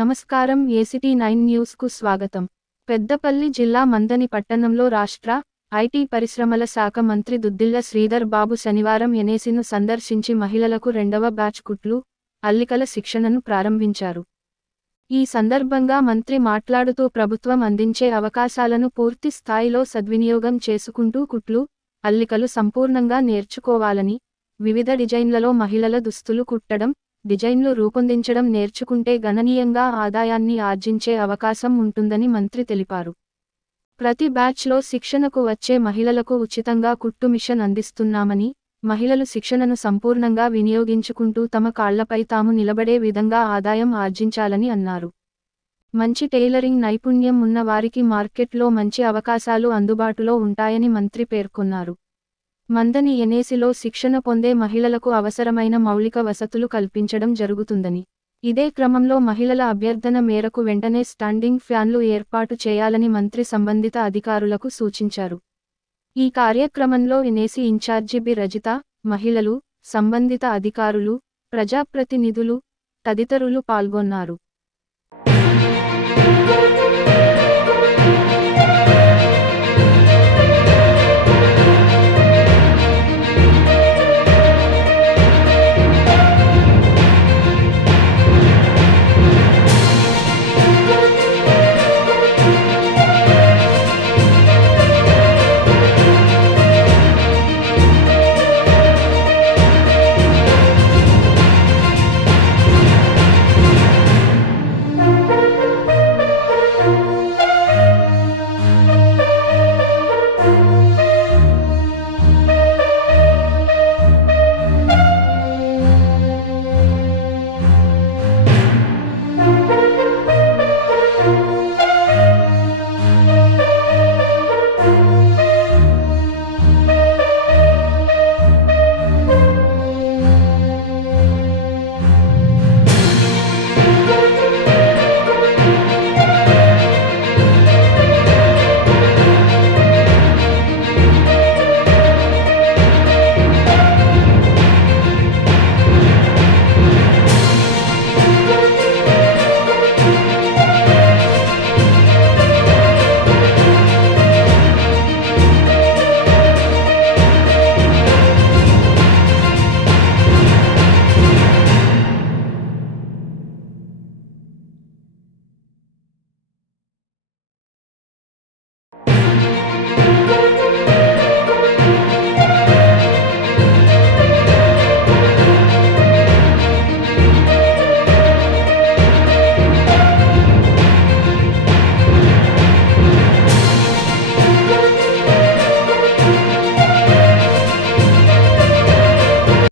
నమస్కారం ACT nine న్యూస్కు స్వాగతం. పెద్దపల్లి జిల్లా మందని పట్టణంలో రాష్ట్ర ఐటీ పరిశ్రమల శాఖ మంత్రి దుద్దిల్ల శ్రీధర్ బాబు శనివారం ఎనేసిను సందర్శించి మహిళలకు రెండవ బ్యాచ్ కుట్లు అల్లికల శిక్షణను ప్రారంభించారు. ఈ సందర్భంగా మంత్రి మాట్లాడుతూ ప్రభుత్వం అందించే అవకాశాలను పూర్తి స్థాయిలో సద్వినియోగం చేసుకుంటూ కుట్లు అల్లికలు సంపూర్ణంగా నేర్చుకోవాలని వివిధ డిజైన్లలో మహిళల దుస్తులు కుట్టడం డిజైన్లు రూపొందించడం నేర్చుకుంటే గణనీయంగా ఆదాయాన్ని ఆర్జించే అవకాశం ఉంటుందని మంత్రి తెలిపారు. ప్రతి బ్యాచ్లో శిక్షణకు వచ్చే మహిళలకు ఉచితంగా కుట్టు మిషన్ అందిస్తున్నామని మహిళలు శిక్షణను సంపూర్ణంగా వినియోగించుకుంటూ తమ కాళ్ళపై తాము నిలబడే విధంగా ఆదాయం ఆర్జించాలని అన్నారు. మంచి టైలరింగ్ నైపుణ్యం ఉన్న వారికి మార్కెట్లో మంచి అవకాశాలు అందుబాటులో ఉంటాయని మంత్రి పేర్కొన్నారు. మందని ఎనేసిలో శిక్షణ పొందే మహిళలకు అవసరమైన మౌలిక వసతులు కల్పించడం జరుగుతుందని. ఇదే క్రమంలో మహిళల అభ్యర్థన మేరకు వెంటనే స్టాండింగ్ ఫ్యాన్లు ఏర్పాటు చేయాలని మంత్రి సంబంధిత అధికారులకు సూచించారు. ఈ కార్యక్రమంలో ఎనేసి ఇన్ఛార్జి బి రజిత మహిళలు సంబంధిత అధికారులు ప్రజాప్రతినిధులు తదితరులు పాల్గొన్నారు.